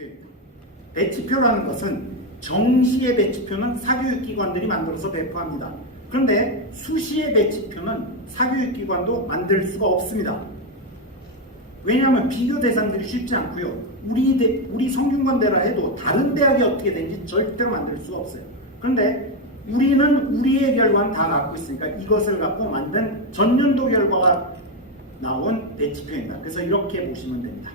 배치표입니다. 배치표라는 것은 정시의 배치표는 사교육기관들이 만들어서 배포합니다. 그런데 수시의 배치표는 사교육기관도 만들 수가 없습니다. 왜냐하면 비교 대상들이 쉽지 않고요. 우리 성균관대라 해도 다른 대학이 어떻게 되는지 절대로 만들 수가 없어요. 그런데 우리는 우리의 결과는 다 갖고 있으니까 이것을 갖고 만든 전년도 결과가 나온 배치표입니다. 그래서 이렇게 보시면 됩니다.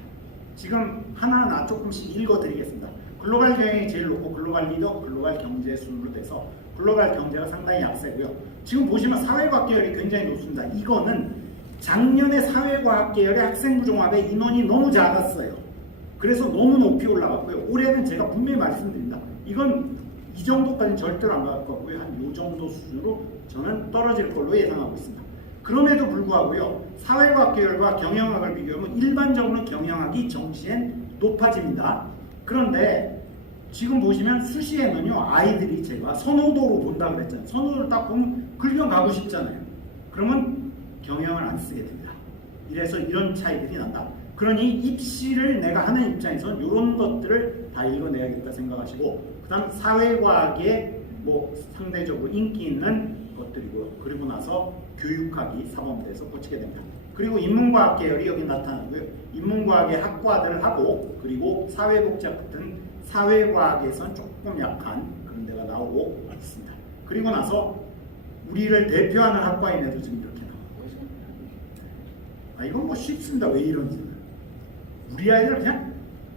지금 하나하나 조금씩 읽어드리겠습니다. 글로벌 경영이 제일 높고 글로벌 리더, 글로벌 경제 순으로 돼서 글로벌 경제가 상당히 약세고요. 지금 보시면 사회과학 계열이 굉장히 높습니다. 이거는 작년에 사회과학 계열의 학생부 종합의 인원이 너무 작았어요. 그래서 너무 높이 올라갔고요. 올해는 제가 분명히 말씀드립니다. 이건 이 정도까지는 절대로 안 갈 거고요. 한 이 정도 수준으로 저는 떨어질 걸로 예상하고 있습니다. 그럼에도 불구하고요. 사회과학 계열과 경영학을 비교하면 일반적으로 경영학이 정시엔 높아집니다. 그런데 지금 보시면 수시에는요. 아이들이 제가 선호도로 본다 그랬잖아요. 선호도를 딱 보면 글경 가고 싶잖아요. 그러면 경영을 안 쓰게 됩니다. 이래서 이런 차이들이 난다. 그러니 입시를 내가 하는 입장에서는 이런 것들을 다 읽어내야겠다 생각하시고 그 다음 사회과학에 뭐 상대적으로 인기 있는 것들이고요. 그리고 나서 교육학이 사범대에서 꽂히게 됩니다. 그리고 인문과학 계열이 여기 나타나고요. 인문과학의 학과들을 하고 그리고 사회복지학 같은 사회과학에선 조금 약한 그런 데가 나오고 있습니다. 그리고 나서 우리를 대표하는 학과인에도 지금 이렇게 나오고 있습니다. 이건 뭐 쉽습니다. 왜 이런지. 우리 아이들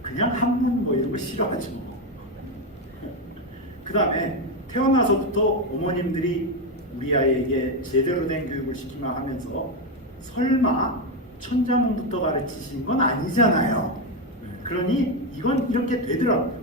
그냥 한문 뭐 이런 거 싫어하죠. 그 다음에 태어나서부터 어머님들이 우리 아이에게 제대로 된 교육을 시키며 하면서 설마 천자문부터 가르치신 건 아니잖아요. 그러니 이건 이렇게 되더라고요.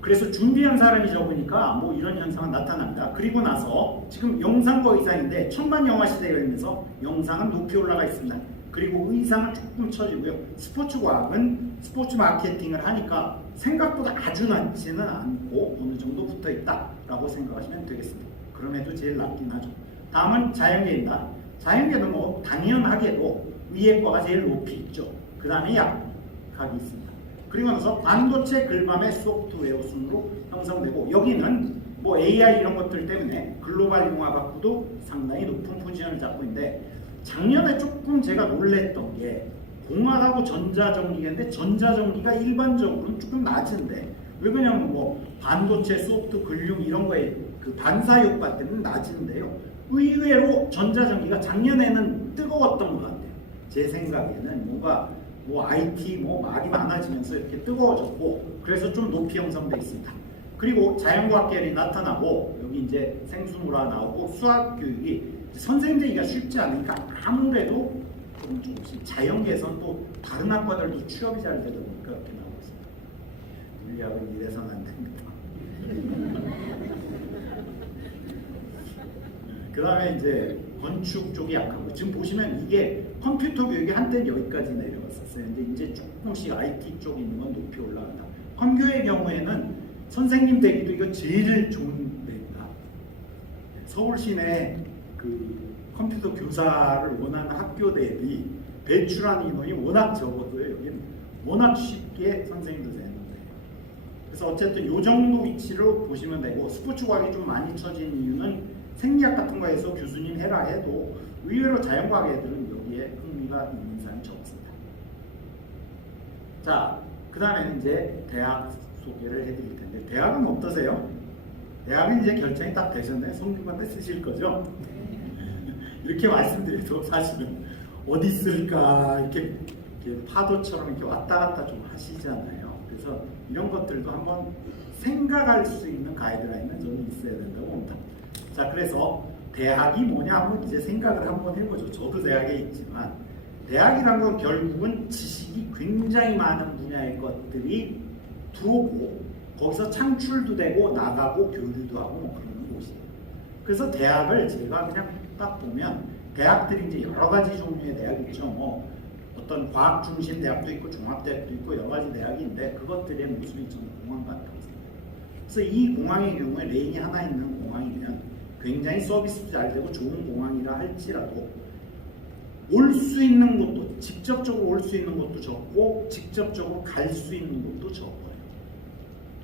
그래서 준비한 사람이 적으니까 뭐 이런 현상은 나타납니다. 그리고 나서 지금 영상과 의상인데 천만 영화 시대에 열리면서 영상은 높이 올라가 있습니다. 그리고 의상은 조금 처지고요. 스포츠과학은 스포츠 마케팅을 하니까 생각보다 아주 낮지는 않고 어느 정도 붙어 있다라고 생각하시면 되겠습니다. 그럼에도 제일 낮긴 하죠. 다음은 자연계입니다. 자연계는 뭐 당연하게도 위에 과가 제일 높이 있죠. 그 다음에 약학이 있습니다. 그리고 나서 반도체 글밤의 소프트웨어 순으로 형성되고 여기는 뭐 AI 이런 것들 때문에 글로벌 융합학부도 상당히 높은 포지션을 잡고 있는데 작년에 조금 제가 놀랬던 게 공학하고 전자전기인데 전자전기가 일반적으로는 조금 낮은데 왜 그러냐면 뭐 반도체, 소프트, 근육 이런 거에 그 반사 효과 때문에 낮은데요. 의외로 전자전기가 작년에는 뜨거웠던 것 같아요. 제 생각에는 뭔가 뭐 IT 뭐 말이 많아지면서 이렇게 뜨거워졌고 그래서 좀 높이 형성되어 있습니다. 그리고 자연과학 계열이 나타나고 여기 이제 생수물화 나오고 수학 교육이 선생님 되기가 쉽지 않으니까 아무래도 조금씩 자연계에서는 또 다른 학과들도 취업이 잘 되다 보니까 이렇게 나오고 있습니다. 물리학은 이래서는 안 됩니다. 그 다음에 이제 건축 쪽이 약하고 지금 보시면 이게 컴퓨터 교육이 한때는 여기까지 내려갔었어요. 근데 이제 조금씩 IT 쪽 있는 건 높이 올라간다. 컴교의 경우에는 선생님 되기도 이거 제일 좋은 데입니다. 서울 시내 그 컴퓨터 교사를 원하는 학교 대비 배출하는 인원이 워낙 적어도요. 여기는 워낙 쉽게 선생님도 되는 거예요. 그래서 어쨌든 이 정도 위치로 보시면 되고 스포츠 과학이 좀 많이 쳐진 이유는 생리학 같은 거에서 교수님 해라 해도 의외로 자연과학 애들은 여기에 흥미가 있는 사람이 적습니다. 자, 그 다음에는 이제 대학 소개를 해드릴 텐데 대학은 어떠세요? 대학은 이제 결정이 딱 되셨나요? 성균관대 쓰실 거죠? 이렇게 말씀드려도 사실은 어디 쓸까 이렇게 파도처럼 이렇게 왔다 갔다 좀 하시잖아요. 그래서 이런 것들도 한번 생각할 수 있는 가이드라인은 저는 있어야 된다고 봅니다. 자, 그래서 대학이 뭐냐 하면 이제 생각을 한번 해보죠. 저도 대학에 있지만 대학이란 건 결국은 지식이 굉장히 많은 분야의 것들이 들어오고 거기서 창출도 되고 나가고 교류도 하고 뭐 그런 곳이에요. 그래서 대학을 제가 그냥 딱 보면 대학들이 이제 여러 가지 종류의 대학이 있죠. 뭐 어떤 과학 중심 대학도 있고 종합대학도 있고 여러 가지 대학이 있는데 그것들의 모습이 저는 공항 같다고 생각해요. 그래서 이 공항의 경우에 레인이 하나 있는 공항이면 굉장히 서비스도 잘 되고 좋은 공항이라 할지라도 올 수 있는 곳도 직접적으로 올 수 있는 곳도 적고 직접적으로 갈 수 있는 곳도 적어요.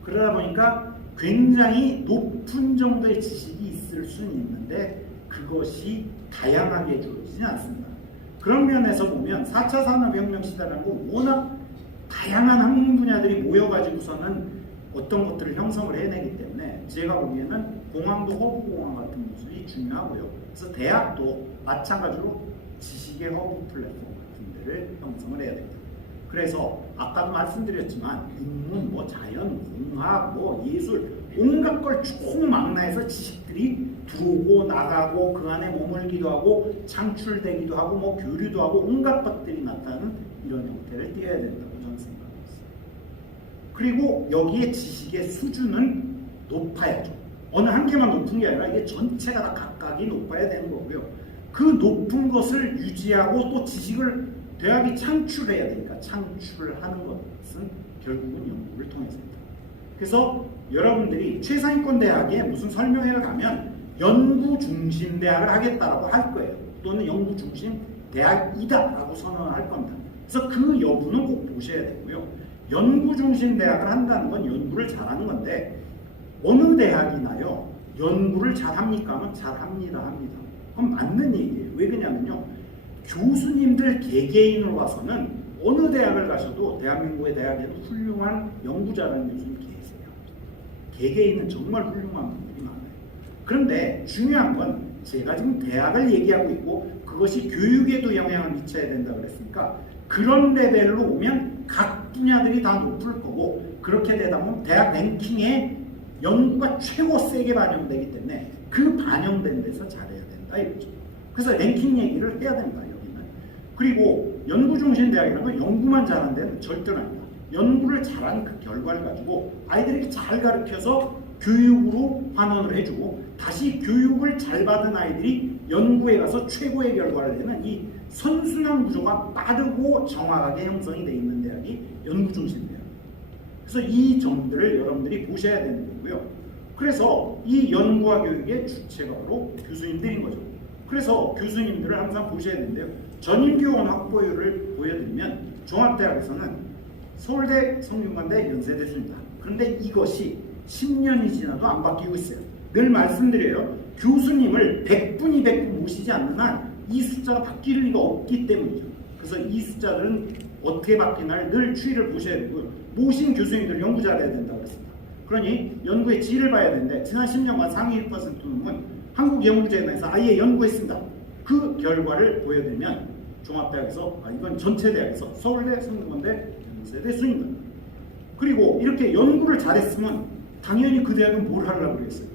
그러다 보니까 굉장히 높은 정도의 지식이 있을 수는 있는데 그것이 다양하게 주어지지 않습니다. 그런 면에서 보면 4차 산업혁명 시대라는 건 워낙 다양한 학문 분야들이 모여가지고서는 어떤 것들을 형성을 해내기 때문에 제가 보기에는 공항도 허브공항 같은 모습이 중요하고요. 그래서 대학도 마찬가지로 지식의 허브 플랫폼 같은 데를 형성을 해야 됩니다. 그래서 아까도 말씀드렸지만 인문, 자연, 공학, 예술 온갖 걸 총망라해서 지식들이 들어오고 나가고 그 안에 머물기도 하고 창출되기도 하고 교류도 하고 온갖 것들이 나타나는 이런 형태를 띄어야 된다고 저는 생각합니다. 그리고 여기에 지식의 수준은 높아야죠. 어느 한 개만 높은 게 아니라 이게 전체가 다 각각이 높아야 되는 거고요. 그 높은 것을 유지하고 또 지식을 대학이 창출해야 되니까 창출하는 것은 결국은 연구를 통해서입니다. 그래서 여러분들이 최상위권 대학에 무슨 설명회를 가면 연구 중심 대학을 하겠다라고 할 거예요. 또는 연구 중심 대학이다라고 선언을 할 겁니다. 그래서 그 여부는 꼭 보셔야 되고요. 연구 중심 대학을 한다는 건 연구를 잘하는 건데 어느 대학이나요 연구를 잘합니까 하면 잘합니다 합니다. 그건 맞는 얘기예요. 왜 그러냐면요 교수님들 개개인으로 와서는 어느 대학을 가셔도 대한민국의 대학에도 훌륭한 연구 잘하는 교수님 계세요. 개개인은 정말 훌륭한 분들이 많아요. 그런데 중요한 건 제가 지금 대학을 얘기하고 있고 그것이 교육에도 영향을 미쳐야 된다고 그랬으니까 그런 레벨로 오면 각 분야들이 다 높을 거고 그렇게 되다 보면 대학 랭킹에 연구가 최고 세게 반영되기 때문에 그 반영된 데서 잘해야 된다 이거죠. 그래서 랭킹 얘기를 해야 된다 여기는. 그리고 연구 중심 대학이라는 건 연구만 잘하는 데는 절대로 아니다. 연구를 잘하는 그 결과를 가지고 아이들에게 잘 가르쳐서 교육으로 환원을 해주고 다시 교육을 잘 받은 아이들이 연구에 가서 최고의 결과를 내는 이 선순환 구조가 빠르고 정확하게 형성이 되어 있는 대학이 연구 중심 대학. 그래서 이 점들을 여러분들이 보셔야 되는 거고요. 그래서 이 연구와 교육의 주체가 바로 교수님들인 거죠. 그래서 교수님들을 항상 보셔야 되는데요. 전임교원 확보율을 보여드리면 종합대학에서는 서울대, 성균관대, 연세대수입니다. 그런데 이것이 10년이 지나도 안 바뀌고 있어요. 늘 말씀드려요. 교수님을 100분, 200분 모시지 않는 한 이 숫자가 바뀔 리가 없기 때문이죠. 그래서 이 숫자들은 어떻게 바뀌나를 늘 추이를 보셔야 되고요. 모신 교수님들 연구 잘해야 된다고 했습니다. 그러니 연구의 질을 봐야 되는데 지난 10년간 상위 1% 놈은 한국연구재단에서 아예 연구했습니다. 그 결과를 보여드리면 종합대학에서 이건 전체 대학에서 서울대, 성균관대, 연세대 순입니다. 그리고 이렇게 연구를 잘했으면 당연히 그 대학은 뭘 하려고 그랬어요?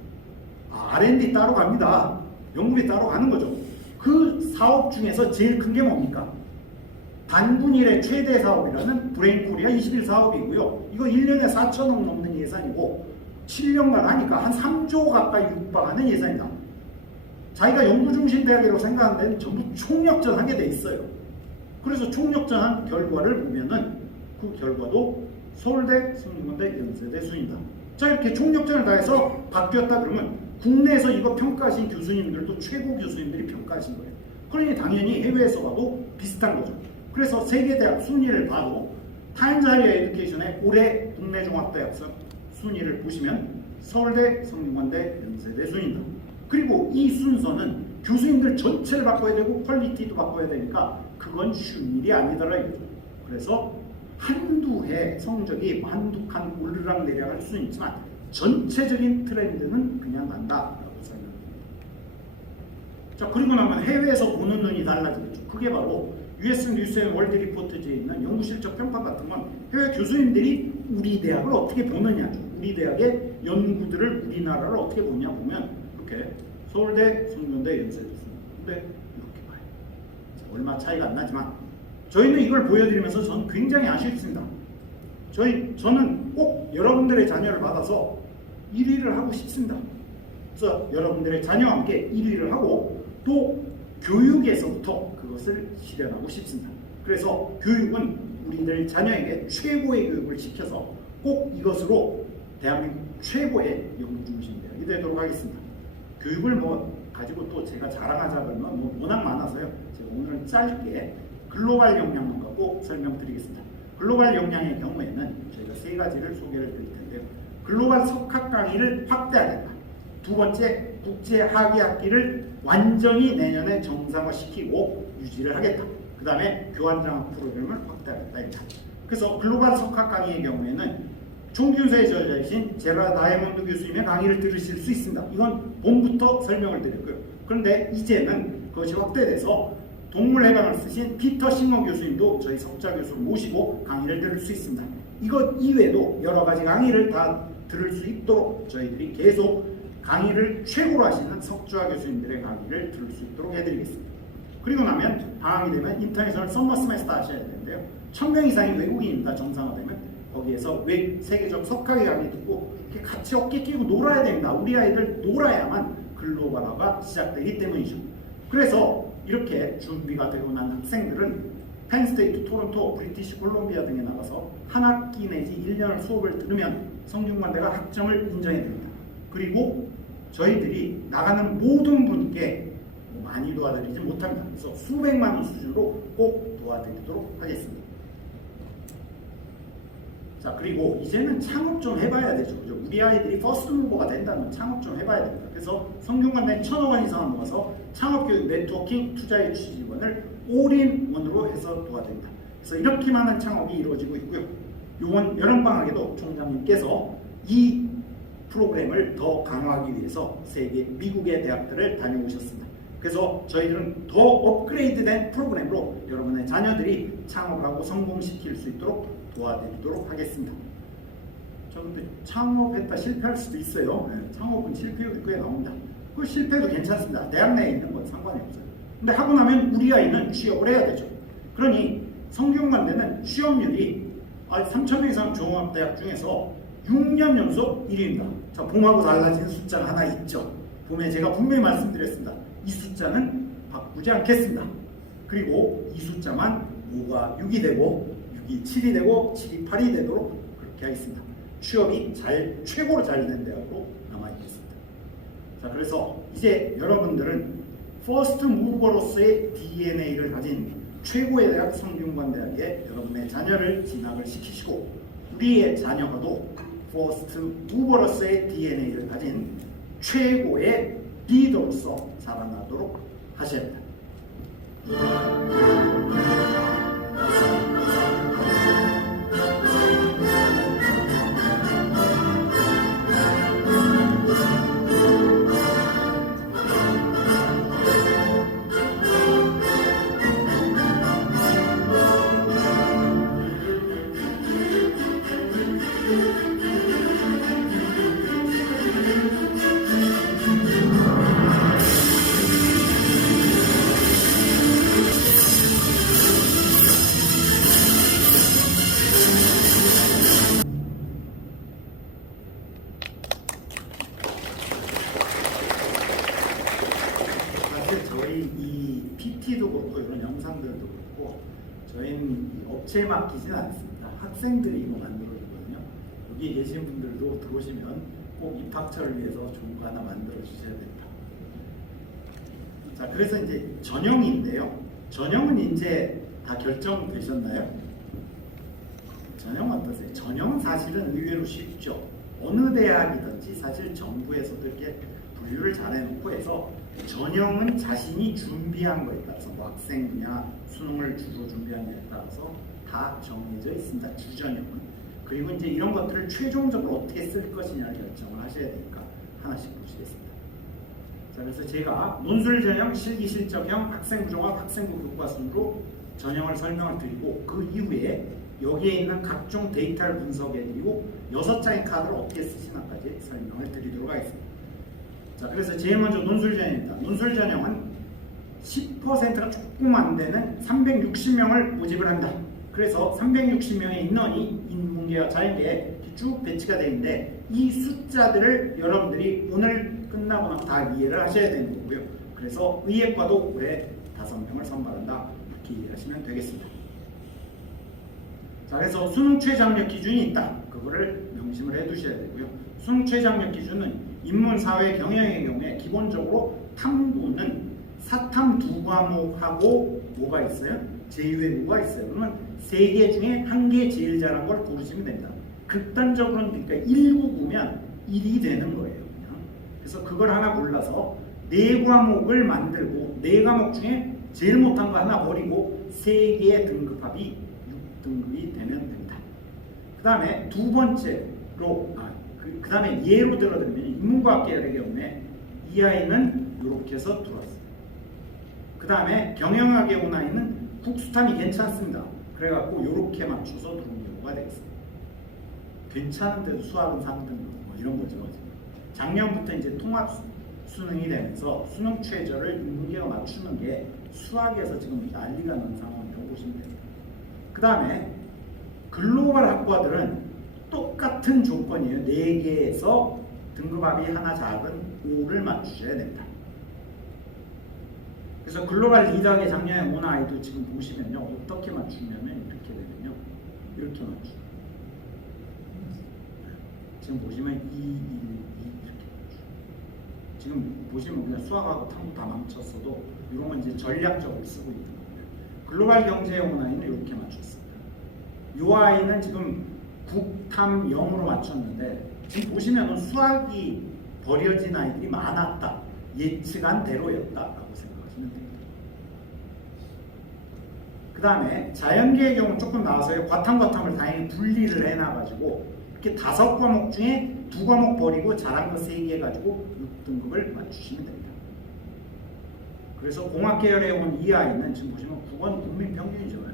R&D 따로 갑니다. 연구비 따로 가는 거죠. 그 사업 중에서 제일 큰 게 뭡니까? 단분일의 최대 사업이라는 브레인코리아 21 사업이고요. 이거 1년에 4천억 넘는 예산이고 7년간 하니까 한 3조 가까이 육박하는 예산이다. 자기가 연구중심 대학이라고 생각하는 데는 전부 총력전하게 돼 있어요. 그래서 총력전한 결과를 보면은 그 결과도 서울대, 성균관대, 연세대 순이다. 자 이렇게 총력전을 다해서 바뀌었다 그러면 국내에서 이거 평가하신 교수님들도 최고 교수님들이 평가하신 거예요. 그러니 당연히 해외에서 봐도 비슷한 거죠. 그래서 세계대학 순위를 봐도 타임즈 하이어 에듀케이션의 올해 국내 종합대학 순위를 보시면 서울대, 성균관대, 연세대 순위입니다. 그리고 이 순서는 교수님들 전체를 바꿔야 되고 퀄리티도 바꿔야 되니까 그건 쉬운 일이 아니더라 이거죠. 그래서 한두 해 성적이 한두 칸 오르락 내리락 할 수는 있지만 전체적인 트렌드는 그냥 간다라고 생각합니다. 자 그리고 나면 해외에서 보는 눈이 달라지겠죠. 그게 바로 US 뉴스 앤 월드 리포트지에 있는 연구실적 평가 같은 건 해외 교수님들이 우리 대학을 어떻게 보느냐죠. 우리 대학의 연구들을 우리나라를 어떻게 보냐 보면 이렇게 서울대, 성균대, 연세대 근데 이렇게 봐요. 얼마 차이가 안 나지만 저희는 이걸 보여드리면서 저는 굉장히 아쉽습니다. 저는 꼭 여러분들의 자녀를 받아서 1위를 하고 싶습니다. 그래서 여러분들의 자녀와 함께 1위를 하고 또 교육에서부터 그것을 실현하고 싶습니다. 그래서 교육은 우리들 자녀에게 최고의 교육을 시켜서 꼭 이것으로 대한민국 최고의 연구중심 대학이 되도록 하겠습니다. 교육을 가지고 또 제가 자랑하자 그러면 워낙 많아서요. 제가 오늘은 짧게 글로벌 역량만 갖고 설명드리겠습니다. 글로벌 역량의 경우에는 저희가 세 가지를 소개를 드릴 텐데요. 글로벌 석학 강의를 확대하겠다. 두 번째, 국제 학위 학기를 완전히 내년에 정상화시키고 유지를 하겠다. 그 다음에 교환장학 프로그램을 확대하겠다. 그래서 글로벌 석학 강의의 경우에는 총균서의 저자이신 제라 다이아몬드 교수님의 강의를 들으실 수 있습니다. 이건 봄부터 설명을 드렸고요. 그런데 이제는 그것이 확대돼서 동물해방을 쓰신 피터 싱어 교수님도 저희 석좌 교수를 모시고 강의를 들을 수 있습니다. 이것 이외에도 여러 가지 강의를 다 들을 수 있도록 저희들이 계속 강의를 최고로 하시는 석좌 교수님들의 강의를 들을 수 있도록 해드리겠습니다. 그리고 나면 방학이 되면 인터내셔널 썸머 스메스터 하셔야 되는데요. 1000명 이상이 외국인입니다. 정상화되면. 거기에서 세계적 석학의 강의 듣고 이렇게 같이 어깨 끼고 놀아야 됩니다. 우리 아이들 놀아야만 글로벌화가 시작되기 때문이죠. 그래서 이렇게 준비가 되고 난 학생들은 펜스테이트, 토론토, 브리티시 콜롬비아 등에 나가서 한 학기 내지 1년을 수업을 들으면 성균관대가 학점을 인정해 줍니다. 그리고 저희들이 나가는 모든 분께 많이 도와드리지 못합니다. 그래서 수백만 원 수준으로 꼭 도와드리도록 하겠습니다. 자, 그리고 이제는 창업 좀 해봐야 되죠. 그죠? 우리 아이들이 퍼스트 무버가 된다면 창업 좀 해봐야 됩니다. 그래서 성균관대 1,000억 원 이상을 모아서 창업교육 네트워킹 투자의 취지원을 올인원으로 해서 도와드립니다. 그래서 이렇게 많은 창업이 이루어지고 있고요. 이번 여름방학에도 총장님께서 이 프로그램을 더 강화하기 위해서 세계 미국의 대학들을 다녀오셨습니다. 그래서 저희들은 더 업그레이드된 프로그램으로 여러분의 자녀들이 창업을 하고 성공시킬 수 있도록 도와드리도록 하겠습니다. 저는 창업했다 실패할 수도 있어요. 창업은 실패 꽤 나옵니다. 그 실패도 괜찮습니다. 대학 내에 있는 건 상관이 없어요. 근데 하고 나면 우리 아이는 취업을 해야 되죠. 그러니 성균관대는 취업률이 3,000명 이상 종합대학 중에서 6년 연속 1위입니다. 자, 봄하고 달라진 숫자가 하나 있죠. 봄에 제가 분명히 말씀드렸습니다. 이 숫자는 바꾸지 않겠습니다. 그리고 이 숫자만 5가 6이 되고 6이 7이 되고 7이 8이 되도록 그렇게 하겠습니다. 취업이 최고로 잘 된 대학으로 남아있겠습니다. 자, 그래서 이제 여러분들은 퍼스트 무버로서의 DNA를 가진 최고의 대학 성균관대학에 여러분의 자녀를 진학을 시키시고 우리의 자녀가도 퍼스트 무버로서의 DNA를 가진 최고의 리더로서 살아나도록 하셔야 합니다. 저희 이 PT도 그렇고 이런 영상들도 그렇고 저희는 업체에 맡기지는 않습니다. 학생들이 이거 만들어주거든요. 여기 계신 분들도 들어오시면 꼭 입학처를 위해서 좋은 거 하나 만들어 주셔야 됩니다. 자, 그래서 이제 전형인데요. 전형은 이제 다 결정되셨나요? 전형 어떠세요? 전형은 사실은 의외로 쉽죠. 어느 대학이든지 사실 정부에서도 이렇게 분류를 잘 해놓고 해서 전형은 자신이 준비한 거에 따라서 뭐 학생 분야, 수능을 주로 준비한 거에 따라서 다 정해져 있습니다. 주전형은. 그리고 이제 이런 것들을 최종적으로 어떻게 쓸 것이냐를 결정을 하셔야 되니까 하나씩 보시겠습니다. 자, 그래서 제가 논술 전형, 실기 실적형, 학생부 종합, 학생부 교과 순으로 전형을 설명을 드리고 그 이후에 여기에 있는 각종 데이터를 분석해드리고 6장의 카드를 어떻게 쓰시나까지 설명을 드리도록 하겠습니다. 자, 그래서 제일 먼저 논술 전형입니다. 논술 전형은 10%가 조금 안 되는 360명을 모집을 합니다. 그래서 360명의 인원이 인문계와 자연계에 쭉 배치가 되어 있는데 이 숫자들을 여러분들이 오늘 끝나고 나면 다 이해를 하셔야 되는 거고요. 그래서 의예과도 올해 5명을 선발한다. 이렇게 이해하시면 되겠습니다. 자, 그래서 수능 최장력 기준이 있다. 그거를 명심을 해두셔야 되고요. 수능 최장력 기준은 인문, 사회, 경영의 경우에 기본적으로 탐구는 사탐 2과목하고 뭐가 있어요? 제휴의 뭐가 있어요? 그러면 3개 중에 1개 제일 잘한 걸 고르시면 됩니다. 극단적으로는 그러니까 199면 1이 되는 거예요. 그냥. 그래서 그걸 하나 골라서 4과목을 만들고 4과목 중에 제일 못한 거 하나 버리고 3개의 등급합이 6등급이 되면 됩니다. 그 다음에 두 번째로 그 다음에 예로 들어드리면 인문과학 계열의 경우에 이 아이는 이렇게 해서 들어왔어요. 그 다음에 경영학에 온 아이는 국수탐이 괜찮습니다. 그래갖고 이렇게 맞춰서 들어온 경우가 되겠습니다. 괜찮은데도 수학은 3등급 뭐 이런 거죠. 작년부터 이제 통합 수능이 되면서 수능 최저를 인문계가 맞추는 게 수학에서 지금 난리가 난 상황이라고 보시면 됩니다. 그 다음에 글로벌 학과들은 똑같은 조건이에요. 4개에서 등급합이 하나 작은 5를 맞추셔야 됩니다. 그래서 글로벌 리더학에 작년에 온 아이도 지금 보시면요. 어떻게 맞추냐면 이렇게 되면요. 이렇게 맞추죠. 지금 보시면 2, 1, 2 이렇게 맞추죠. 지금 보시면 그냥 수학하고 탐구 다 망쳤어도 이런 건 이제 전략적으로 쓰고 있는 거예요. 글로벌 경제에 온 아이는 이렇게 맞췄습니다. 이 아이는 지금 국탐 0으로 맞췄는데 지금 보시면 수학이 버려진 아이들이 많았다. 예측한 대로였다라고 생각하시면 됩니다. 그 다음에 자연계의 경우 조금 나와서요. 과탐을 다행히 분리를 해놔가지고 이렇게 5과목 중에 2과목 버리고 잘한 거 3개 가지고 6등급을 맞추시면 됩니다. 그래서 공학계열에 온 이 아이는 지금 보시면 9번 국민평균이잖아요.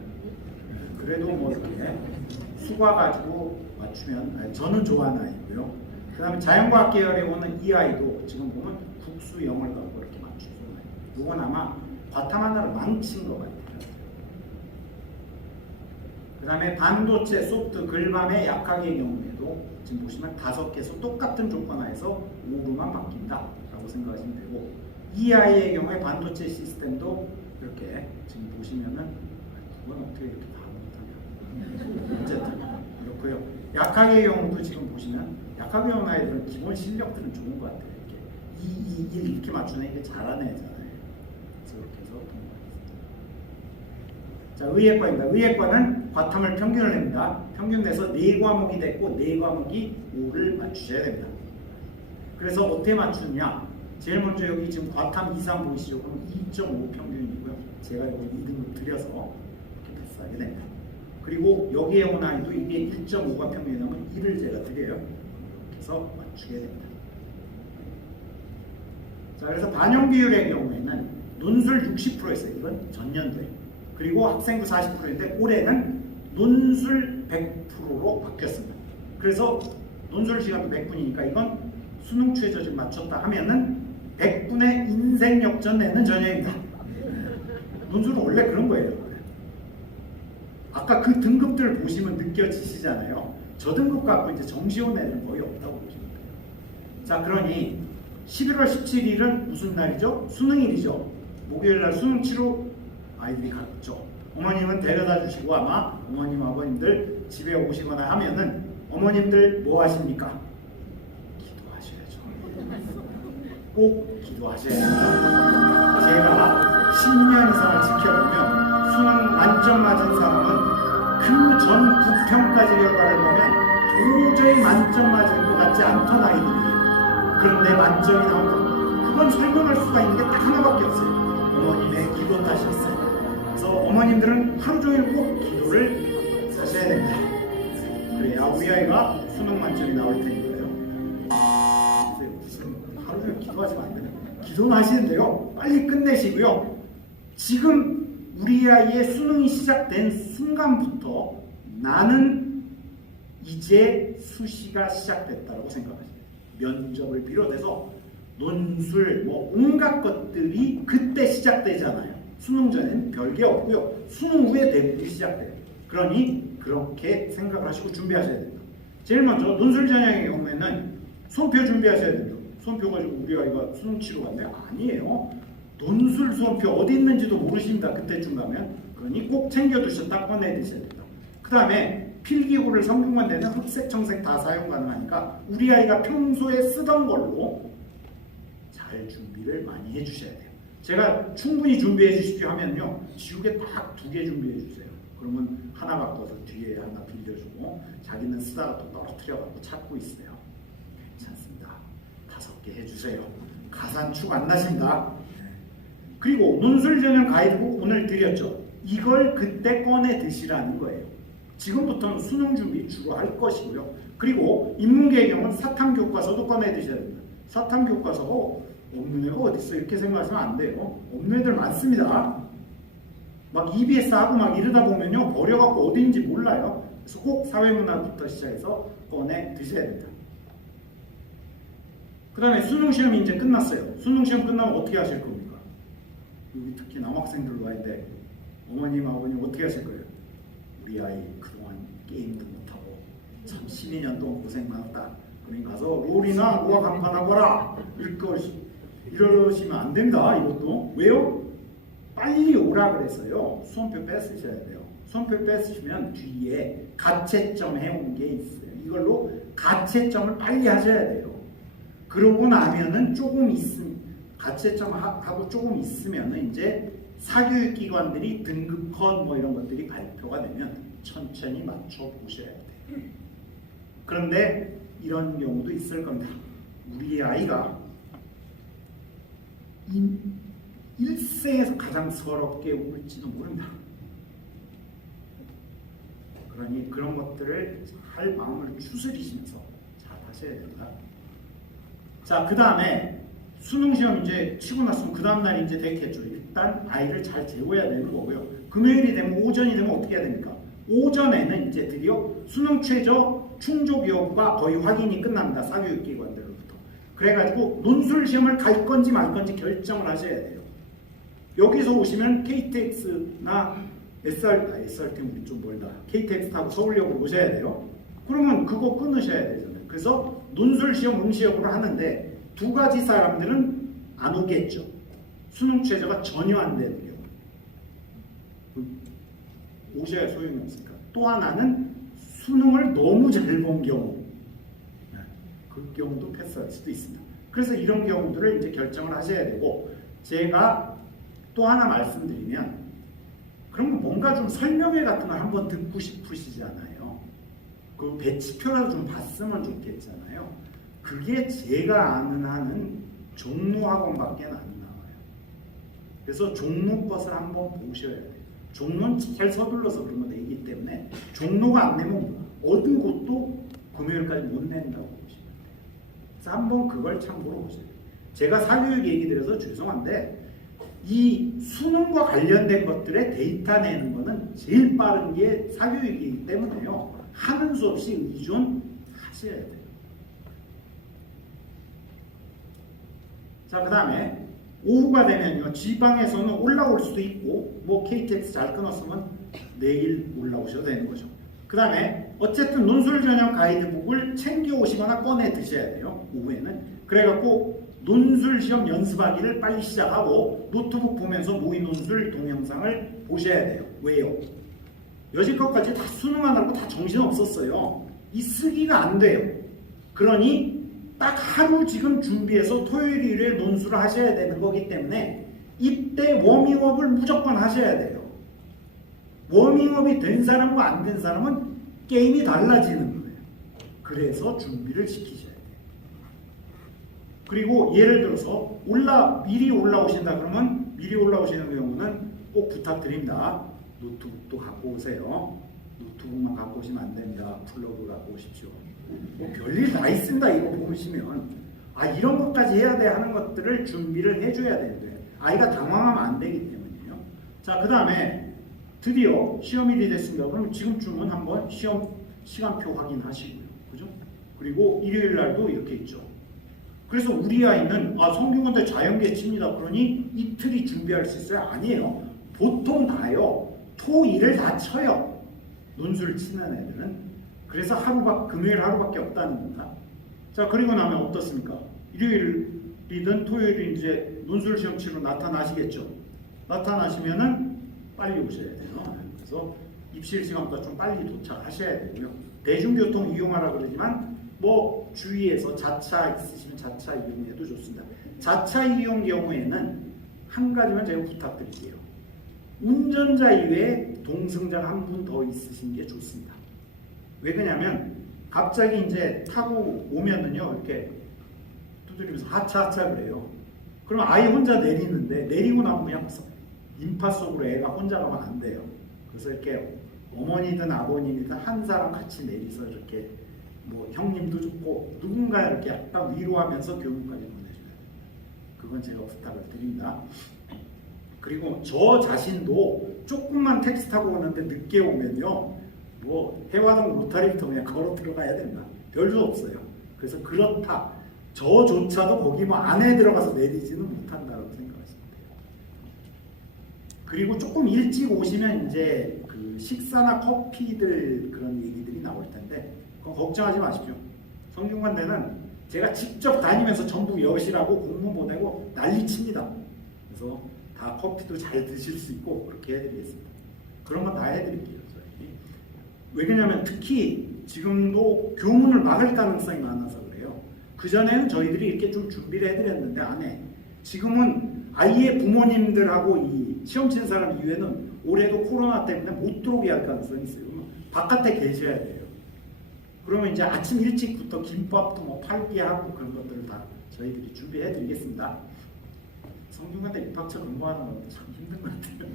그래도 뭐 이렇게 수과 가지고 맞추면 저는 좋아하는 아이고요. 그 다음에 자연과학 계열에 오는 이 아이도 지금 보면 국수 0을 갖고 이렇게 맞추는 아이. 이건 아마 과탐 하나를 망친 것 같아요. 그 다음에 반도체, 소프트, 글밤의 약학의 경우에도 지금 보시면 5개에서 똑같은 조건 하에서 5로만 바뀐다라고 생각하시면 되고 이 아이의 경우에 반도체 시스템도 이렇게 지금 보시면은 그건 어떻게 이렇게 다 못하냐. 어쨌든 그렇고요. 약학의 경우도 지금 보시면 약학의 경우 아이들은 기본 실력들은 좋은 것 같아요. 이렇게 2, 2, 1 이렇게 맞추는 이게 잘하는 애잖아요. 그래서 이렇게 해서 통과했습니다. 자, 의예과입니다. 의예과는 과탐을 평균을 냅니다. 평균 내서 4과목이 됐고 4과목이 5를 맞추셔야 됩니다. 그래서 어떻게 맞추느냐? 제일 먼저 여기 지금 과탐 2, 3 보이시죠? 그럼 2.5 평균이고요. 제가 여기 2등급 드려서 이렇게 패스하게 됩니다. 그리고 여기에 온 아이도 이게 1.5가 평균이 나면 1을 제가 드려요. 이렇게 해서 맞추게 됩니다. 자, 그래서 반영 비율의 경우에는 논술 60%였어요. 이건 전년도에. 그리고 학생부 40%인데 올해는 논술 100%로 바뀌었습니다. 그래서 논술 시간도 100분이니까 이건 수능 최저 지금 맞췄다 하면은 100분의 인생 역전 내는 전형입니다. 논술은 원래 그런 거예요. 아까 그 등급들을 보시면 느껴지시잖아요. 저 등급 갖고 이제 정시온 애는 거의 없다고 보시면 돼요. 자, 그러니 11월 17일은 무슨 날이죠? 수능일이죠. 목요일날 수능 치러 아이들이 갔죠. 어머님은 데려다 주시고 아마 어머님 아버님들 집에 오시거나 하면은 어머님들 뭐 하십니까? 기도하셔야죠. 꼭 기도하셔야 됩니다. 제가 10년 이상을 지켜보면 수능 만점 맞은 사람은 그 전 부평까지 결과를 보면 도저히 만점 맞을 것 같지 않던 아이들이에요. 그런데 만점이 나온다. 그건 설명할 수가 있는 게 딱 하나밖에 없어요. 어머님의 기도 탓이었어요. 그래서 어머님들은 하루 종일 꼭 기도를 하셔야 됩니다. 그래야 우리 아이가 수능 만점이 나올 테니까요. 무슨 하루 종일 기도하시면 안 돼요. 기도는 하시는데요. 빨리 끝내시고요. 지금 우리 아이의 수능이 시작된 순간부터 나는 이제 수시가 시작됐다고 생각하시면 돼요. 면접을 비롯해서 논술, 뭐 온갖 것들이 그때 시작되잖아요. 수능 전에는 별게 없고요. 수능 후에 대부분이 시작돼요. 그러니 그렇게 생각을 하시고 준비하셔야 됩니다. 제일 먼저 논술 전형의 경우에는 손표 준비하셔야 됩니다. 손표 가지고 우리 아이가 수능 치러 갔나요? 아니에요. 논술 수험표 어디 있는지도 모르십니다. 그때쯤 가면. 그러니 꼭 챙겨두셔 딱 꺼내드셔야 됩니다. 그 다음에 필기구를 성균관 내는 흑색, 청색 다 사용 가능하니까 우리 아이가 평소에 쓰던 걸로 잘 준비를 많이 해주셔야 돼요. 제가 충분히 준비해 주십시오 하면요, 지우개 딱 2개 준비해 주세요. 그러면 하나 바꿔서 뒤에 하나 빌려주고 자기는 쓰다가 또 떨어뜨려갖고 찾고 있어요. 괜찮습니다. 5개 해주세요. 가산축 안 나신다. 그리고 논술 전형 가이드북 오늘 드렸죠. 이걸 그때 꺼내 드시라는 거예요. 지금부터는 수능 준비 주로 할 것이고요. 그리고 인문계의 경우는 사탐교과서도 꺼내 드셔야 됩니다. 사탐교과서 없는 애가 어딨어 이렇게 생각하시면 안 돼요. 없는 애들 많습니다. 막 EBS 하고 막 이러다 보면요 버려갖고 어디인지 몰라요. 그래서 꼭 사회문화부터 시작해서 꺼내 드셔야 됩니다. 그 다음에 수능시험이 이제 끝났어요. 수능시험 끝나면 어떻게 하실 겁니까? 여기 특히 남학생들도 와있는데 어머님 아버님 어떻게 하실 거예요? 우리 아이 그동안 게임도 못하고 참 12년 동안 고생 많았다. 그러니 가서 롤이나 우악 한판 하거라. 이러시면 안 됩니다. 이것도. 왜요? 빨리 오라 그래서요. 수험표 뺏으셔야 돼요. 수험표 뺏으시면 뒤에 가채점 해온 게 있어요. 이걸로 가채점을 빨리 하셔야 돼요. 그러고 나면은 조금 가채점 하고 조금 있으면은 이제 사교육기관들이 등급컷 뭐 이런 것들이 발표가 되면 천천히 맞춰 보셔야 돼요. 그런데 이런 경우도 있을 겁니다. 우리 아이가 일생에서 가장 서럽게 울지도 모른다. 그러니 그런 것들을 잘 마음을 추스리시면서 잘 하셔야 된다. 자, 그 다음에 수능시험 이제 치고 났으면 그 다음날 이제 됐겠죠. 일단 아이를 잘 재워야 되는 거고요. 금요일이 되면 오전이 되면 어떻게 해야 됩니까? 오전에는 이제 드디어 수능 최저 충족 여부가 거의 확인이 끝납니다. 사교육기관들로부터. 그래가지고 논술 시험을 갈 건지 말 건지 결정을 하셔야 돼요. 여기서 오시면 KTX나 SRT는 우리 좀 멀다. KTX 타고 서울역으로 오셔야 돼요. 그러면 그거 끊으셔야 되잖아요. 그래서 논술 시험 응시역으로 하는데 2가지 사람들은 안 오겠죠. 수능 최저가 전혀 안 되는 경우. 오셔야 소용이 없으니까. 또 하나는 수능을 너무 잘 본 경우. 그 경우도 패스할 수도 있습니다. 그래서 이런 경우들을 이제 결정을 하셔야 되고, 제가 또 하나 말씀드리면, 그럼 뭔가 좀 설명회 같은 걸 한번 듣고 싶으시잖아요. 그 배치표라도 좀 봤으면 좋겠잖아요. 그게 제가 아는 한은 종로학원밖에 안 나와요. 그래서 종로 것을 한번 보셔야 돼요. 종로는 잘 서둘러서 그런 거 내기 때문에 종로가 안 내면 어느 곳도 금요일까지 못 낸다고 보시면 돼요. 그래서 한번 그걸 참고로 보셔야 돼요. 제가 사교육 얘기 드려서 죄송한데 이 수능과 관련된 것들의 데이터 내는 거는 제일 빠른 게 사교육이기 때문에요. 하는 수 없이 의존하셔야 돼요. 자, 그 다음에 오후가 되면요. 지방에서는 올라올 수도 있고 뭐 KTX 잘 끊었으면 내일 올라오셔도 되는 거죠. 그 다음에 어쨌든 논술 전형 가이드북을 챙겨 오시거나 꺼내 드셔야 돼요. 오후에는. 그래갖고 논술 시험 연습하기를 빨리 시작하고 노트북 보면서 모의 논술 동영상을 보셔야 돼요. 왜요? 여지껏까지 다 수능 하느라고 다 정신 없었어요. 이 쓰기가 안 돼요. 그러니 딱 하루 지금 준비해서 토요일, 일요일 논술을 하셔야 되는 거기 때문에 이때 워밍업을 무조건 하셔야 돼요. 워밍업이 된 사람과 안 된 사람은 게임이 달라지는 거예요. 그래서 준비를 시키셔야 돼요. 그리고 예를 들어서 미리 올라오신다 그러면 미리 올라오시는 경우는 꼭 부탁드립니다. 노트북도 갖고 오세요. 노트북만 갖고 오시면 안 됩니다. 플러그 갖고 오십시오. 뭐 별일 다 있습니다. 이거 보시면 이런 것까지 해야 돼 하는 것들을 준비를 해줘야 되는데 아이가 당황하면 안 되기 때문이에요. 자, 그 다음에 드디어 시험일이 됐습니다. 그럼 지금쯤은 한번 시험 시간표 확인하시고요. 그죠? 그리고 일요일 날도 이렇게 있죠. 그래서 우리 아이는 성균관대 자연계칩니다. 그러니 이틀이 준비할 수 있어요? 아니에요. 보통 다요. 토, 일을 다 쳐요. 논술 치는 애들은. 그래서 금요일 하루밖에 없다는 겁니다. 자, 그리고 나면 어떻습니까? 일요일이든 토요일이 이제 논술 시험 치러 나타나시겠죠. 나타나시면은 빨리 오셔야 돼요. 그래서 입실 시간보다 좀 빨리 도착하셔야 되고요. 대중교통 이용하라 그러지만 뭐 주위에서 자차 있으시면 자차 이용해도 좋습니다. 자차 이용 경우에는 한 가지만 제가 부탁드릴게요. 운전자 이외에 동승자가 한 분 더 있으신 게 좋습니다. 왜 그러냐면 갑자기 이제 타고 오면은요 이렇게 두드리면서 하차하차 그래요. 그러면 아예 혼자 내리는데 내리고 나면 그냥 인파 속으로 애가 혼자 가면 안 돼요. 그래서 이렇게 어머니든 아버님이든 한 사람 같이 내리서 이렇게 뭐 형님도 좋고 누군가 이렇게 약간 위로하면서 교육까지 보내줘요. 그건 제가 부탁을 드립니다. 그리고 저 자신도 조금만 택시 타고 오는데 늦게 오면요 뭐 해화동 로타리부터 그냥 걸어 들어가야 된다. 별수 없어요. 그래서 그렇다. 저조차도 거기 뭐 안에 들어가서 내리지는 못한다고 생각하시면 돼요. 그리고 조금 일찍 오시면 이제 그 식사나 커피들 그런 얘기들이 나올 텐데 그건 걱정하지 마십시오. 성균관대는 제가 직접 다니면서 전부 여시라고 공문 보내고 난리칩니다. 그래서 다 커피도 잘 드실 수 있고 그렇게 해드리겠습니다. 그런 건 다 해드릴게요. 저희. 왜 그러냐면 특히 지금도 교문을 막을 가능성이 많아서 그래요. 그전에는 저희들이 이렇게 좀 준비를 해드렸는데 안 해. 지금은 아이의 부모님들하고 이 시험 친 사람 이외에는 올해도 코로나 때문에 못 들어오게 할 가능성이 있어요. 그러면 바깥에 계셔야 돼요. 그러면 이제 아침 일찍부터 김밥도 뭐 팔게 하고 그런 것들을 다 저희들이 준비해 드리겠습니다. 성균관대 입학처 공부하는 것도 참 힘든 것 같아요.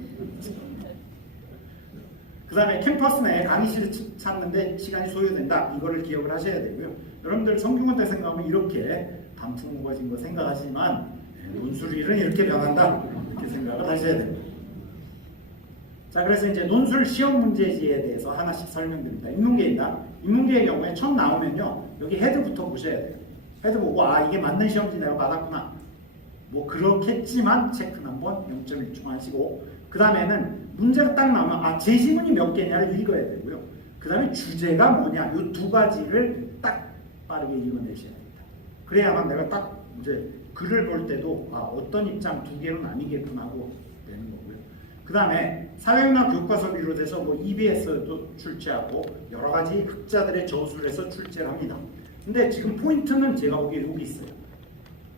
그 다음에 캠퍼스 내에 강의실을 찾는데 시간이 소요된다. 이거를 기억을 하셔야 되고요. 여러분들 성균관대 생각하면 이렇게 단풍 우거진 거 생각하시지만 논술일은 이렇게 변한다. 이렇게 생각을 하셔야 됩니다. 자, 그래서 이제 논술 시험 문제지에 대해서 하나씩 설명드립니다. 인문계입니다. 인문계의 경우에 처음 나오면요. 여기 헤드부터 보셔야 돼요. 헤드 보고 아 이게 맞는 시험지 내가 받았구나. 뭐 그렇겠지만 체크는 한번 0.1초 하시고 그 다음에는 문제가 딱 나오면 아 제시문이 몇 개냐를 읽어야 되고요. 그 다음에 주제가 뭐냐 이 두 가지를 딱 빠르게 읽어내셔야 됩니다. 그래야만 내가 딱 이제 글을 볼 때도 아 어떤 입장 두 개로 나뉘겠구나 하고 되는 거고요. 그 다음에 사회문화 교과서 비롯해서 뭐 EBS도 출제하고 여러 가지 학자들의 저술을 해서 출제를 합니다. 근데 지금 포인트는 제가 보기에 여기 있어요.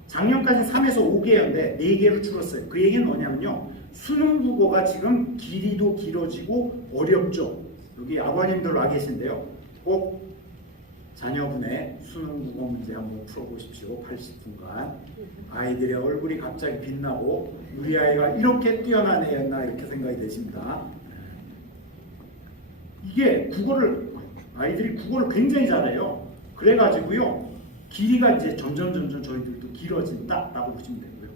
작년까지 3에서 5개였는데 4개로 줄었어요. 그 얘기는 뭐냐면요. 수능 국어가 지금 길이도 길어지고 어렵죠. 여기 아버님들 와 계신데요. 꼭 자녀분의 수능 국어 문제 한번 풀어보십시오. 80분간. 아이들의 얼굴이 갑자기 빛나고 우리 아이가 이렇게 뛰어난 애였나 이렇게 생각이 되십니다. 이게 국어를 아이들이 국어를 굉장히 잘해요. 그래가지고요. 길이가 이제 점점 저희들도 길어진다라고 보시면 되고요.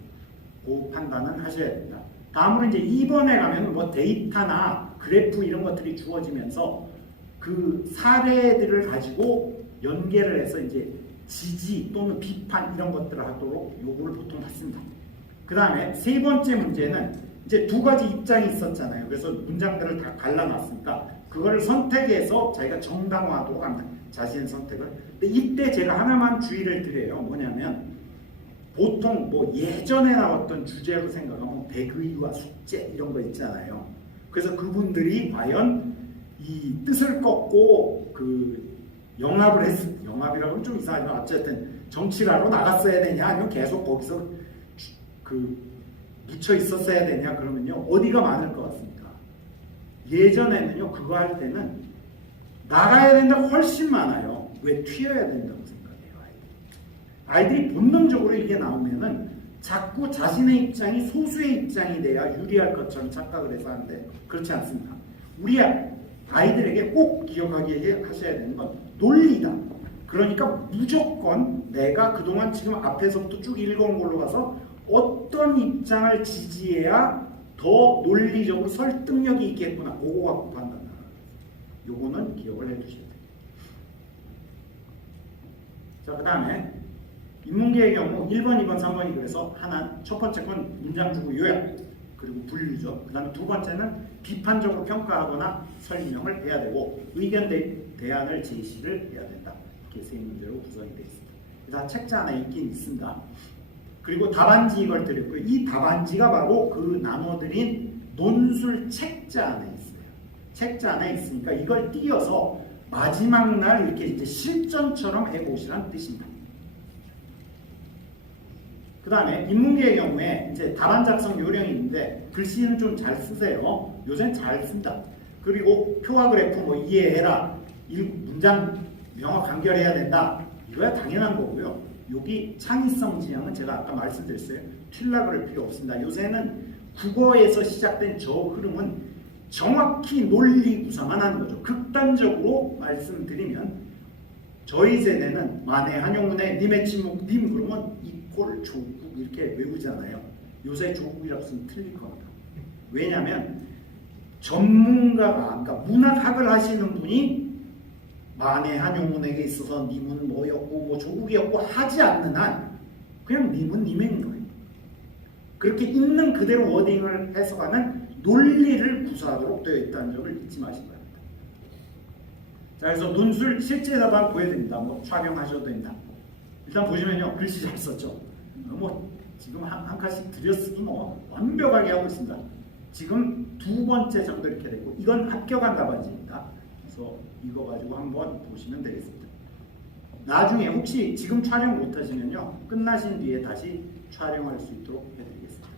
그 판단은 하셔야 됩니다. 다음으로 이제 2번에 가면 뭐 데이터나 그래프 이런 것들이 주어지면서 그 사례들을 가지고 연계를 해서 이제 지지 또는 비판 이런 것들을 하도록 요구를 보통 받습니다. 그 다음에 세 번째 문제는 이제 두 가지 입장이 있었잖아요. 그래서 문장들을 다 갈라놨으니까 그거를 선택해서 자기가 정당화하도록 합니다. 자신의 선택을. 근데 이때 제가 하나만 주의를 드려요. 뭐냐면 보통 뭐 예전에 나왔던 주제로 생각하면 백의와 숙제 이런 거 있잖아요. 그래서 그분들이 과연 이 뜻을 꺾고 그 영합을 영합이라고 하면 좀 이상하지만 어쨌든 정치를 하러 나갔어야 되냐 아니면 계속 거기서 그 묻혀 있었어야 되냐 그러면요 어디가 많을 것 같습니까? 예전에는요 그거 할 때는 나가야 된다고 훨씬 많아요. 왜 튀어야 된다고 생각해요 아이들이 본능적으로 이게 나오면은 자꾸 자신의 입장이 소수의 입장이 돼야 유리할 것처럼 착각을 해서 하는데 그렇지 않습니다. 우리 아이들에게 꼭 기억하게 하셔야 되는 건 논리다. 그러니까 무조건 내가 그동안 지금 앞에서부터 쭉 읽어온 걸로 가서 어떤 입장을 지지해야 더 논리적으로 설득력이 있겠구나. 그거 갖고 판단하는 거예요. 요거는 기억을 해두셔야 돼요. 자, 그 다음에 인문계의 경우 1번, 2번, 3번이 그래서 하나 첫 번째 건 문장 주고 요약 그리고 분류죠. 그 다음에 두 번째는 비판적으로 평가하거나 설명을 해야 되고 의견 대안을 제시를 해야 된다. 이렇게 세 문제로 구성이 되어 있습니다. 다 책자 안에 있긴 있습니다. 그리고 답안지 이걸 드렸고요. 이 답안지가 바로 그 나눠드린 논술 책자 안에 있어요. 책자 안에 있으니까 이걸 띄어서 마지막 날 이렇게 이제 실전처럼 해보시라는 뜻입니다. 그 다음에 인문계의 경우에 이제 답안 작성 요령이 있는데 글씨는 좀 잘 쓰세요. 요새는 잘 씁니다. 그리고 표와 그래프 뭐 이해해라. 문장 명확 간결해야 된다. 이거야 당연한 거고요. 여기 창의성 지향은 제가 아까 말씀드렸어요. 튈라 그럴 필요 없습니다. 요새는 국어에서 시작된 저 흐름은 정확히 논리 구사만 하는 거죠. 극단적으로 말씀드리면 저희 세대는 만해 한용운의 님의 침묵 님 그러면 이꼴 조국 이렇게 외우잖아요. 요새 조국이라고 쓰면 틀릴 겁니다. 왜냐하면 전문가가 그러니까 문학학을 하시는 분이 만해 한용운에게 있어서 님은 뭐였고 뭐 조국이었고 하지 않는 한 그냥 님은 님인 거예요. 그렇게 있는 그대로 워딩을 해석하는 논리를 구사하도록 되어 있다는 점을 잊지 마시기 바랍니다. 자, 그래서 논술 실제 답안 보여드립니다. 뭐 촬영하셔도 됩니다. 일단 보시면요, 글씨 잘 썼죠. 뭐 지금 한 칸씩 드렸으니 뭐 완벽하게 하고 있습니다. 지금 두 번째 정도 이렇게 되고 이건 합격한 답안지입니다. 그래서 이거 가지고 한번 보시면 되겠습니다. 나중에 혹시 지금 촬영 못하시면요, 끝나신 뒤에 다시 촬영할 수 있도록 해드리겠습니다.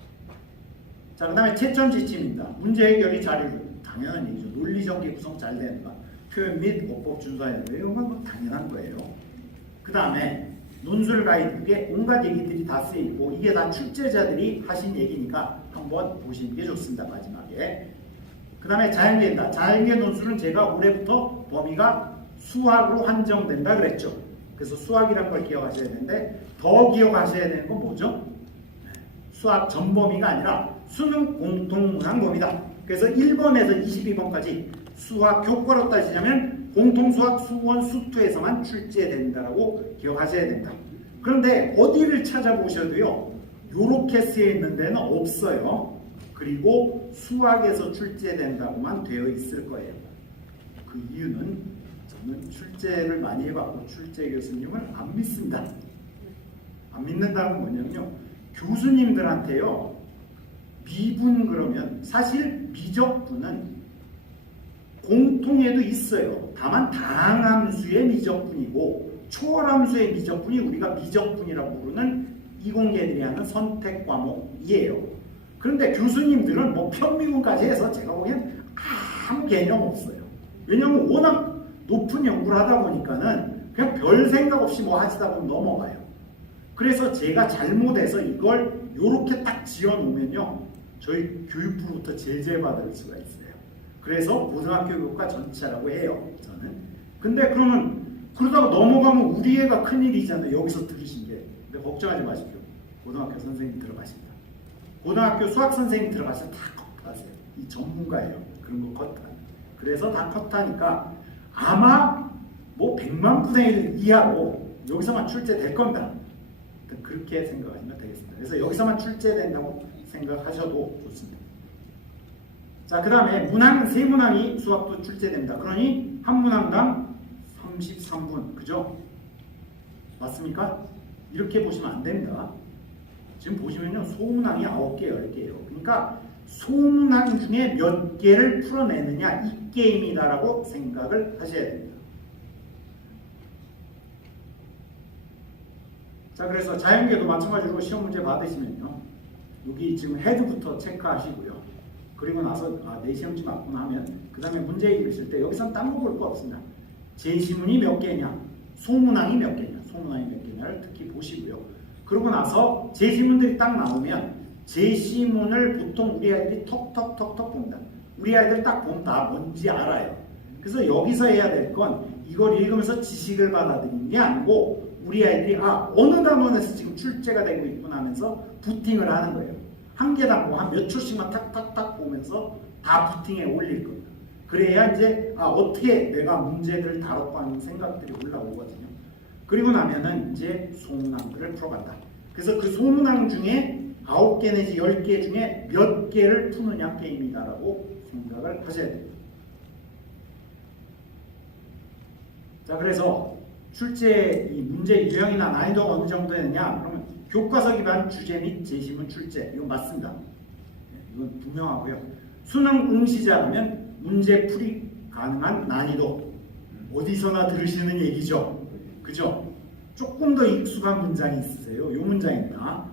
자, 그 다음에 채점 지침입니다. 문제 해결이 자료를 당연한 얘기죠. 논리 전개 구성 잘 되는가, 표현 및 어법 준수하는 거예요. 이건 뭐 당연한 거예요. 그 다음에 논술 가이드북에 온갖 얘기들이 다 쓰여 있고 이게 다 출제자들이 하신 얘기니까 한번 보시는 게 좋습니다. 마지막에. 그 다음에 자연계입니다. 자연계 논술은 제가 올해부터 범위가 수학으로 한정된다 그랬죠. 그래서 수학이란 걸 기억하셔야 되는데 더 기억하셔야 되는 건 뭐죠? 수학 전범위가 아니라 수능 공통문항 범위다. 그래서 1번에서 22번까지 수학 교과로 따지자면 공통수학 수원 수투에서만 출제된다라고 기억하셔야 된다. 그런데 어디를 찾아보셔도요, 요렇게 쓰여 있는 데는 없어요. 그리고 수학에서 출제된다고만 되어 있을 거예요. 그 이유는 저는 출제를 많이 해봤고 출제 교수님을 안 믿습니다. 안 믿는다는 뭐냐면요, 교수님들한테요, 미분 그러면 사실 미적분은 공통에도 있어요. 다만 다항함수의 미적분이고 초월함수의 미적분이 우리가 미적분이라고 부르는 이공계들이 하는 선택 과목이에요. 그런데 교수님들은 뭐 편미분까지 해서 제가 보기엔 아무 개념 없어요. 왜냐하면 워낙 높은 연구를 하다 보니까는 그냥 별 생각 없이 뭐 하시다 보면 넘어가요. 그래서 제가 잘못해서 이걸 요렇게 딱 지어놓으면요, 저희 교육부로부터 제재받을 수가 있어요. 그래서 고등학교 교과 전체라고 해요, 저는. 근데 그러면 그러다가 넘어가면 우리 애가 큰일이잖아요. 여기서 들으신 게. 근데 걱정하지 마십시오. 고등학교 선생님 들어가십니다. 고등학교 수학 선생님 들어가서 다 컷하세요. 이 전문가예요. 그런 거 컷하는. 그래서 다 컷하니까 아마 뭐 100만 분의 1 이하로 여기서만 출제될 겁니다. 그렇게 생각하시면 되겠습니다. 그래서 여기서만 출제된다고 생각하셔도 좋습니다. 자, 그 다음에 문항, 세 문항이 수학도 출제됩니다. 그러니 한 문항당 33분, 그죠? 맞습니까? 이렇게 보시면 안 됩니다. 지금 보시면요, 소문항이 9개, 10개예요. 그러니까 소문항 중에 몇 개를 풀어내느냐, 이 게임이다라고 생각을 하셔야 됩니다. 자, 그래서 자연계도 마찬가지로 시험 문제 받으시면요, 여기 지금 헤드부터 체크하시고요. 그리고 나서 내 시험지 맞구나 하면 그 다음에 문제 읽으실 때 여기선 딴 거 볼 거 없습니다. 제시문이 몇 개냐, 소문항이 몇 개냐, 소문항이 몇 개냐를 특히 보시고요. 그러고 나서 제시문들이 딱 나오면 제시문을 보통 우리 아이들이 턱턱턱턱 봅니다. 우리 아이들 딱 보면 다 뭔지 알아요. 그래서 여기서 해야 될 건 이걸 읽으면서 지식을 받아들이는 게 아니고 우리 아이들이 어느 단원에서 지금 출제가 되고 있구나 하면서 부팅을 하는 거예요. 한 개당 뭐 한 몇 초씩만 탁탁탁 보면서 다 부팅에 올릴 겁니다. 그래야 이제 어떻게 내가 문제를 다뤘고 하는 생각들이 올라오거든요. 그리고 나면은 이제 소문항들을 풀어간다. 그래서 그 소문항 중에 9개 내지 10개 중에 몇 개를 푸느냐 게임이다라고 생각을 하셔야 됩니다. 자, 그래서 출제 이 문제 유형이나 난이도가 어느 정도 되느냐? 그러면 교과서 기반 주제 및 제시문 출제, 이건 맞습니다. 이건 분명하고요. 수능 응시자라면 문제 풀이 가능한 난이도, 어디서나 들으시는 얘기죠. 그죠? 조금 더 익숙한 문장이 있으세요. 이 문장입니다.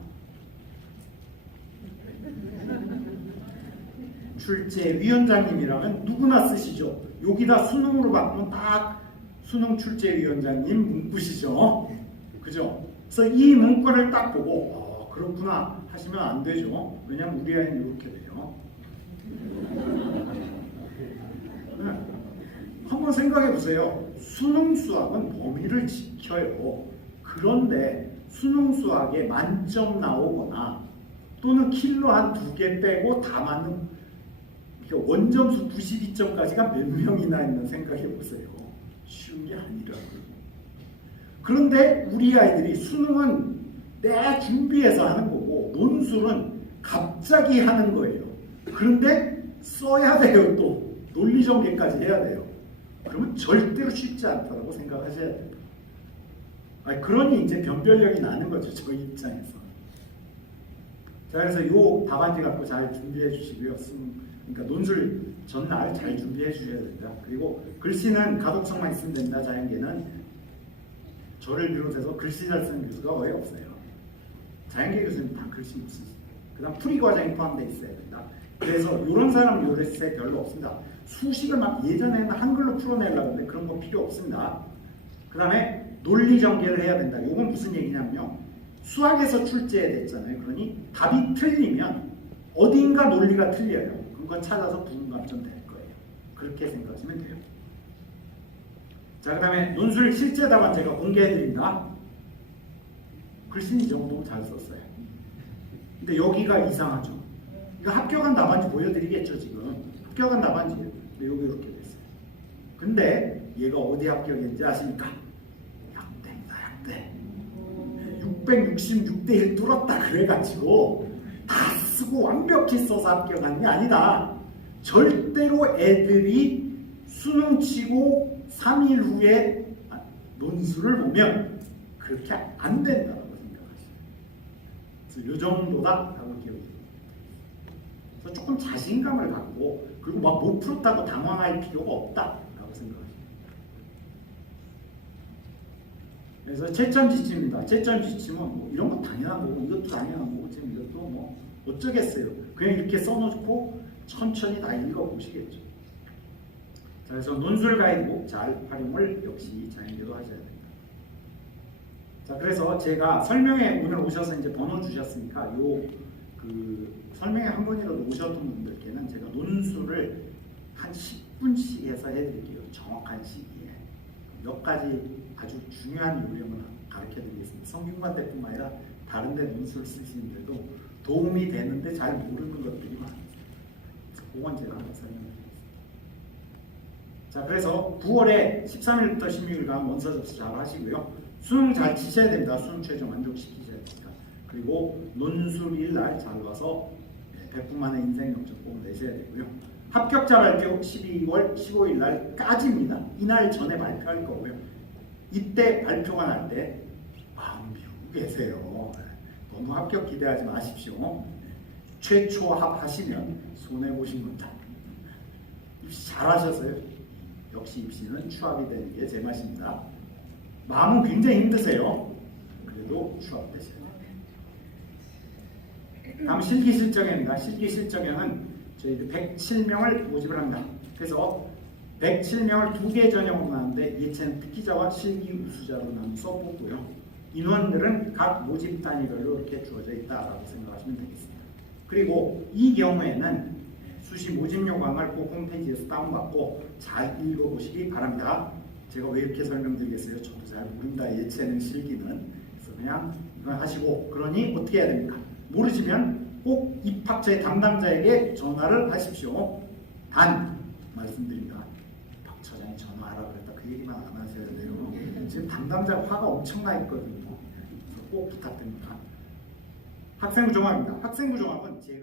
출제위원장님이라면 누구나 쓰시죠. 여기다 수능으로 바꾸면 딱 수능 출제위원장님 문구시죠. 그죠? 그래서 이 문구를 딱 보고 그렇구나 하시면 안 되죠. 왜냐면 우리 아이는 이렇게 돼요. 네. 한번 생각해 보세요. 수능 수학은 범위를 지켜요. 그런데 수능 수학에 만점 나오거나 또는 킬러 한 2개 빼고 다 맞는 원점수 92점까지가 몇 명이나 있는 생각해 보세요. 쉬운 게 아니라고요. 그런데 우리 아이들이 수능은 내 준비해서 하는 거고 논술은 갑자기 하는 거예요. 그런데 써야 돼요. 또 논리전개까지 해야 돼요. 그러면 절대로 쉽지 않다고 생각하셔야 돼요. 그러니 이제 변별력이 나는 거죠. 저희 입장에서. 자, 그래서 요 답안지 갖고 잘 준비해 주시고요. 그러니까 논술 전날 잘 준비해 주셔야 됩니다. 그리고 글씨는 가독성만 있으면 된다. 자연계는 저를 비롯해서 글씨 잘 쓰는 교수가 거의 없어요. 자연계 교수는 다 글씨 못 쓰시죠. 그 다음 풀이 과정이 포함되어 있어야 된다. 그래서 이런 사람 요새 별로 없습니다. 수식을 막 예전에는 한글로 풀어내려고 했는데 그런 거 필요 없습니다. 그 다음에 논리 전개를 해야 된다. 이건 무슨 얘기냐면요. 수학에서 출제됐잖아요. 그러니 답이 틀리면 어딘가 논리가 틀려요. 그건 찾아서 부분감점 될 거예요. 그렇게 생각하시면 돼요. 자, 그 다음에 논술 실제 답안 제가 공개해드립니다. 글씨는 이 정도 잘 썼어요. 근데 여기가 이상하죠. 이거 합격한 답안지 보여드리겠죠. 지금 합격한 답안지예요. 근데 여기 이렇게 됐어요. 근데 얘가 어디 합격인지 아십니까? 약대입니다. 약대. 666대 1 뚫었다 그래가지고 다 쓰고 완벽히 써서 합격한 게 아니다. 절대로 애들이 수능 치고 3일 후에 논술을 보면 그렇게 안 된다고 생각하시죠. 그래서 이 정도다 라고 기억이 됩니다. 그래서 조금 자신감을 갖고 그리고 막 못 풀었다고 당황할 필요가 없다라고 생각하시죠. 그래서 채점지침입니다. 채점지침은 뭐 이런 거 당연한 거고 이것도 당연한 거고 지금 이것도 뭐 어쩌겠어요. 그냥 이렇게 써놓고 천천히 다 읽어보시겠죠. 자, 그래서 논술 가이드북 잘 활용을 역시 자연계도 하셔야 됩니다. 자, 그래서 제가 설명회 오늘 오셔서 이제 번호 주셨으니까 설명회 한 번이라도 오셨던 분들께는 제가 논술을 한 10분씩 해서 해드릴게요. 정확한 시기에 몇 가지 아주 중요한 요령을 가르쳐드리겠습니다. 성균관대뿐만 아니라 다른 데 논술 쓰시는데도 도움이 되는데 잘 모르는 것들이 많아요. 그건 제가 한번 설명드리겠습니다. 자, 그래서 9월에 13일부터 16일간 원서 접수 잘 하시고요. 수능 잘 치셔야 됩니다. 수능 최저 만족시키셔야 됩니다. 그리고 논술일 날 잘 와서 100분만의 인생 영적 꼭 내셔야 되고요. 합격자 발표 12월 15일 날까지입니다. 이날 전에 발표할 거고요. 이때 발표가 날 때 마음 비우고 계세요. 너무 합격 기대하지 마십시오. 최초 합하시면 손해보신 분들. 입시 잘하셨어요. 역시 입시는 추합이 되는 게 제 맛입니다. 마음은 굉장히 힘드세요. 그래도 추합되셔야 돼요. 다음 실기실정회입니다. 실기실정회는 저희들 107명을 모집을 합니다. 그래서 107명을 2개 전형으로 나누는데 예체능 특기자와 실기 우수자로 나눠서 뽑고요. 인원들은 각 모집 단위별로 이렇게 주어져 있다라고 생각하시면 되겠습니다. 그리고 이 경우에는 수시 모집 요강을 꼭 홈페이지에서 다운받고 잘 읽어보시기 바랍니다. 제가 왜 이렇게 설명드리겠어요? 저도 잘 모른다. 예체능 실기는. 그래서 그냥 이걸 하시고 그러니 어떻게 해야 됩니까? 모르시면 꼭 입학처의 담당자에게 전화를 하십시오. 단 말씀드립니다. 박 처장이 전화하라 그랬다. 그 얘기만 안 하셔야 돼요. 지금 담당자 화가 엄청나 있거든요. 그래서 꼭 부탁드립니다. 학생부 종합입니다. 학생부 종합은 제가